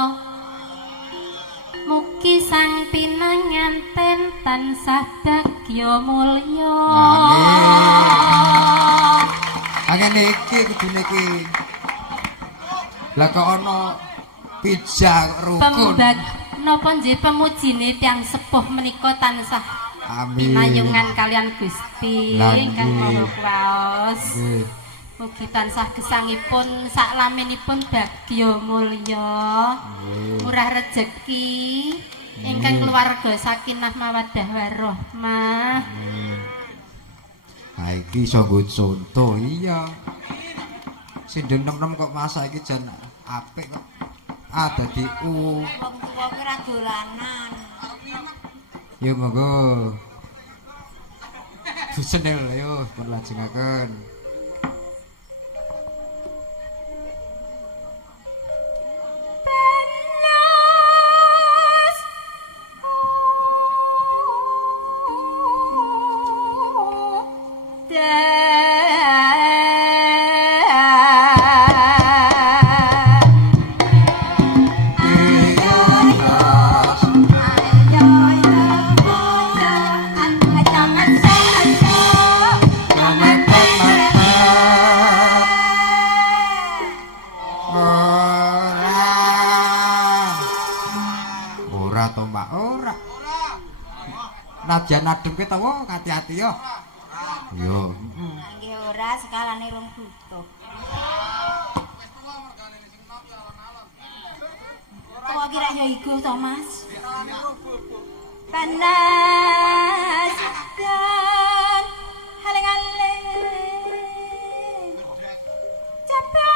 Mugi sang pinanganten tansah bagya mulya. Angene iki kudune iki. Lah kok ana pijak rukun. Pembag napa nggih pemujine tiyang sepuh menika tansah Amin. pinayungan kalian Gusti Lah, ingkang nggih. Maha Kuwaos. Nggih. Mugi tansah gesangipun saklaminipun bagya mulya. Murah rezeki ingkang keluarga sakinah mawaddah warahmah. Ha iki iso nggo conto iya. Sing nem-nem kok masak iki jan apik kok. Dadi Wong tuwa ki ra dolanan. yo monggo. Dusenel yo perlajengaken. Ora to, Mbak, ora. Nadyan adem ki to, hati-hati yo. Yo, Nggih ora sekalane rong butuh. Kok kira ya iku to, Mas? Panas dan haling-haling. Japan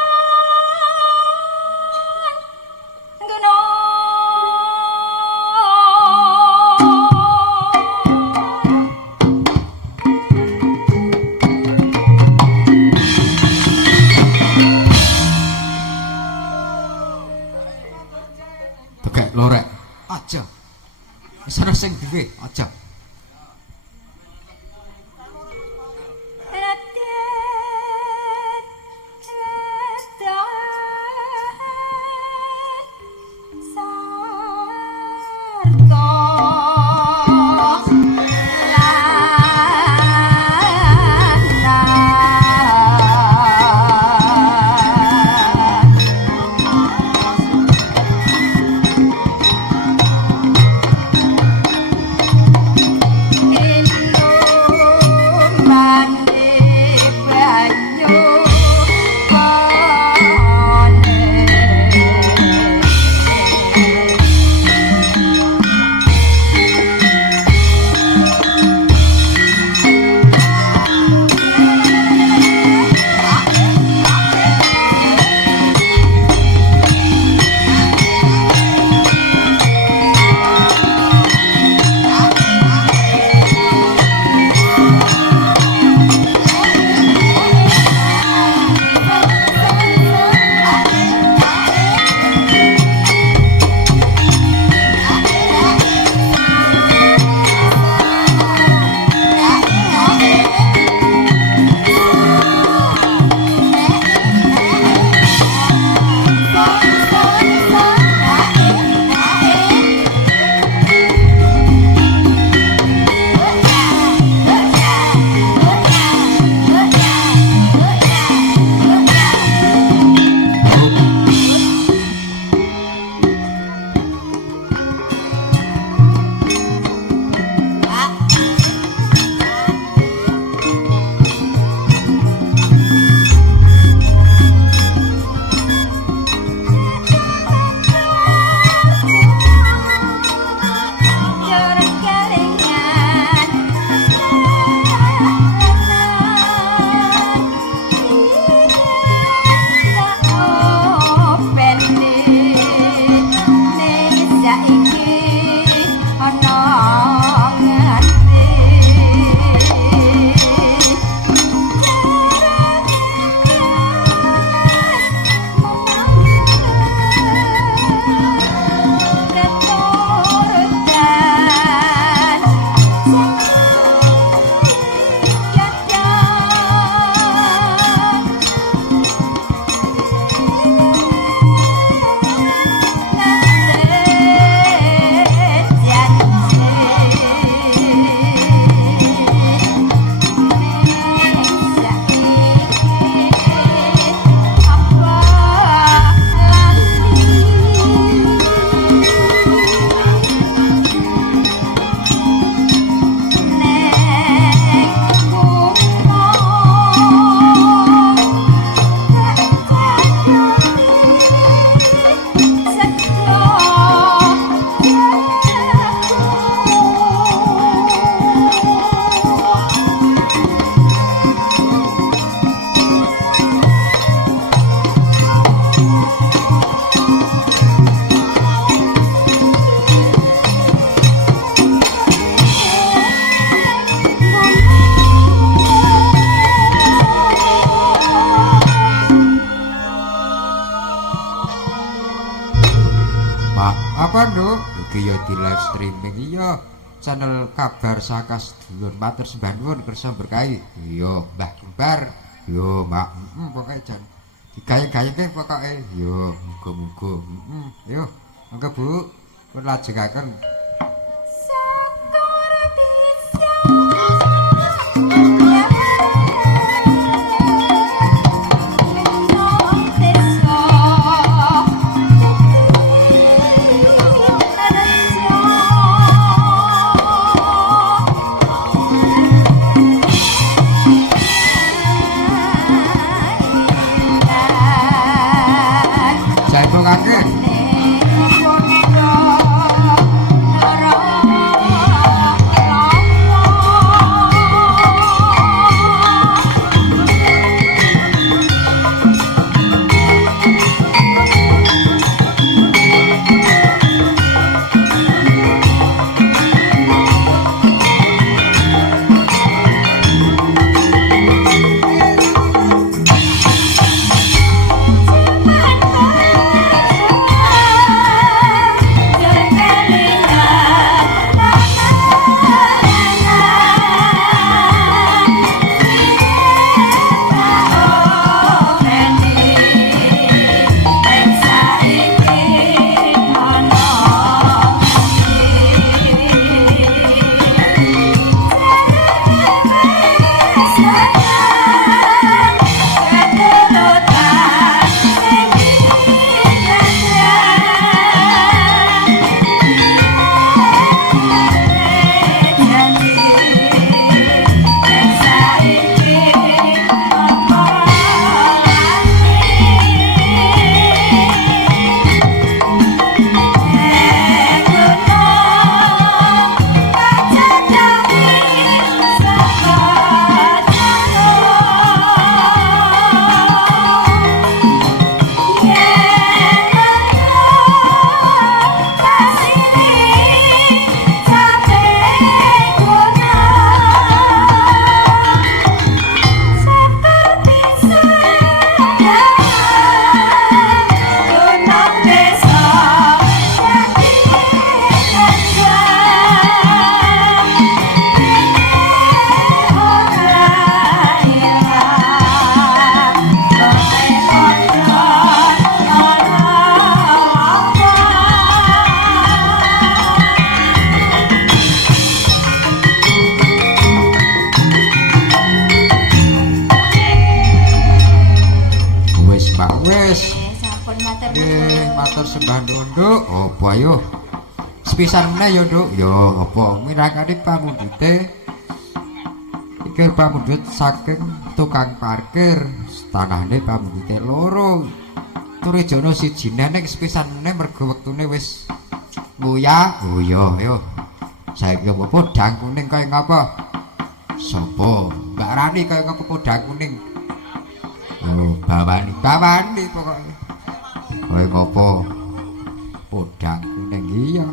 gunung. tegek lorek. Aja. Wis ana sing duwe, aja. iki ya di live streaming iya channel kabar saka sedulur matur sembah nuwun kersa berkahi iya Mbah Kembar yo Mbak pokoke jan digawe-gawe pokoke yo muga-muga yo monggo Bu pun lajengaken sembah nduk apa ayo sepisan meneh ya nduk ya apa mirakani pamundhute iki pamundhut saking tukang parkir tanahne pamundhute loro Turejono siji nek sepisan meneh mergo wektune wis ngoyah oh iya ayo saiki apa podang kuning kaya ngapa sapa Mbak Rani kaya ngapa podang kuning oh bawani pokoke kaya ngapa podang kuning iya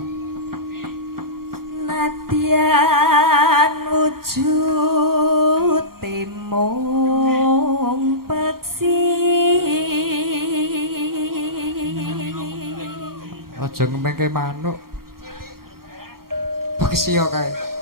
nadyan wujute mung peksi aja ngemengke manuk peksi yo kae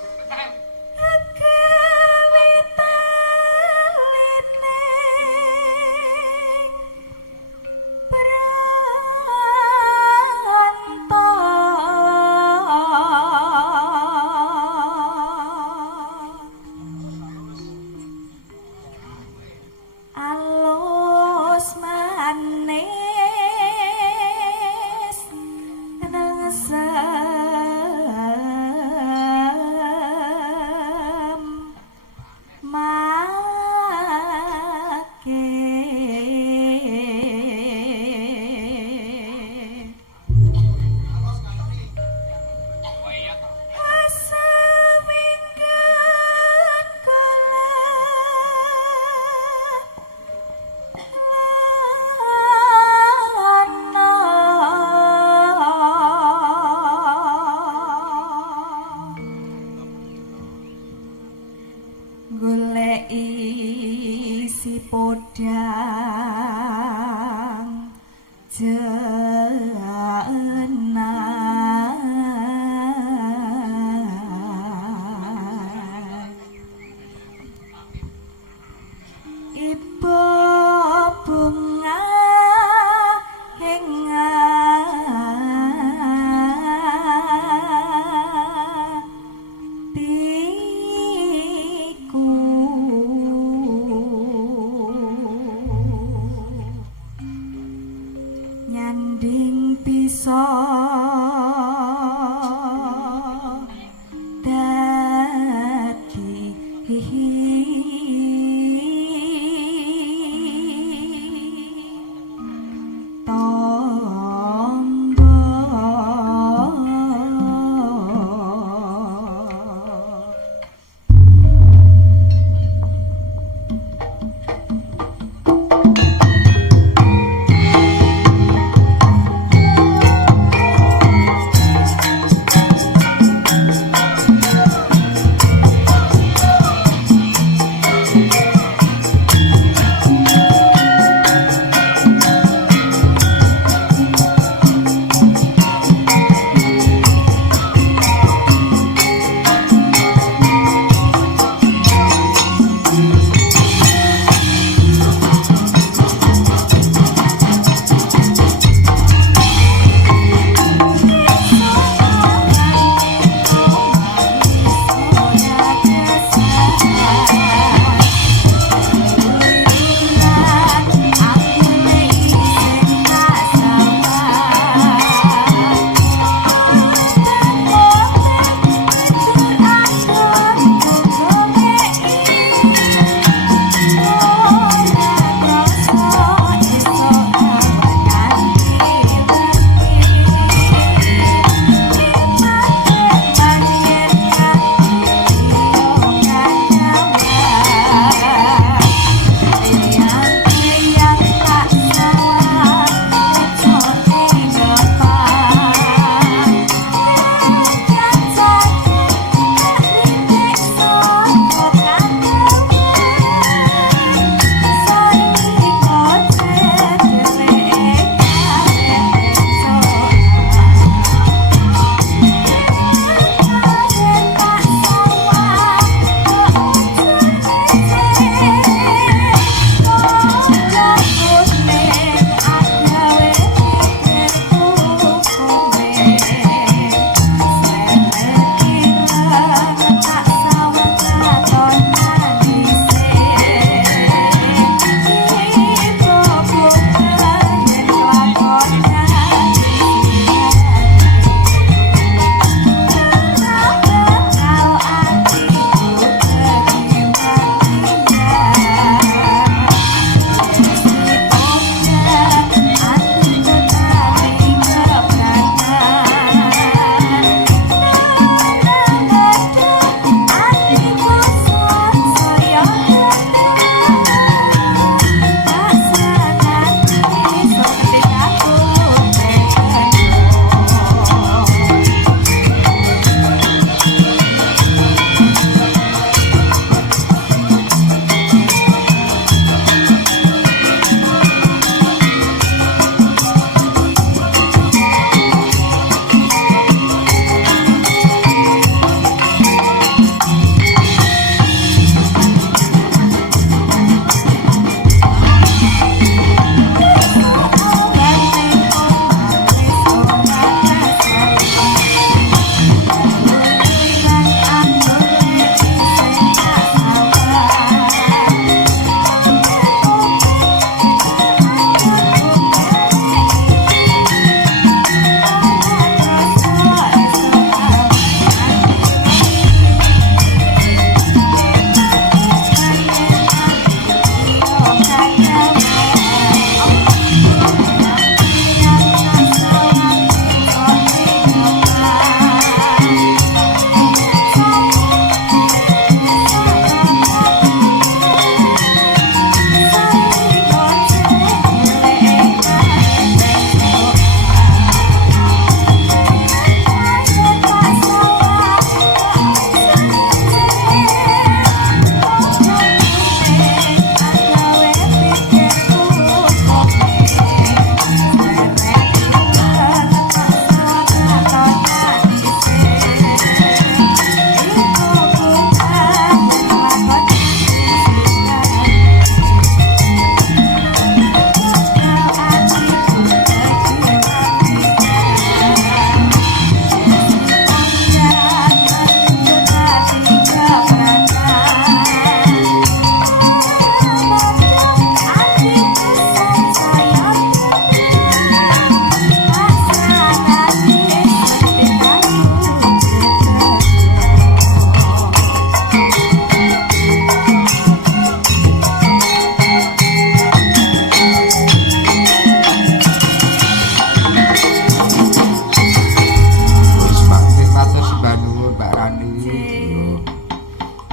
podang jenang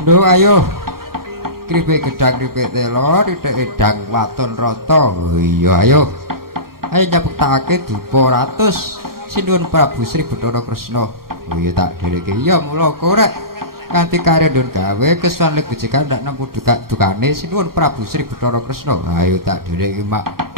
Duh ayo. Kripik gedang kripik telo, titik edang waton rata. Oh iya ayo. Ayo nyepekake dupa ratus sinuwun Prabu Sri Bathara Kresna. Oh iya tak dhereke iya mula korek kanthi karendun gawe kesuwen legujekan ndak nempu dukane sinuwun Prabu Sri Bathara Kresna. Ayo tak dhereke mak.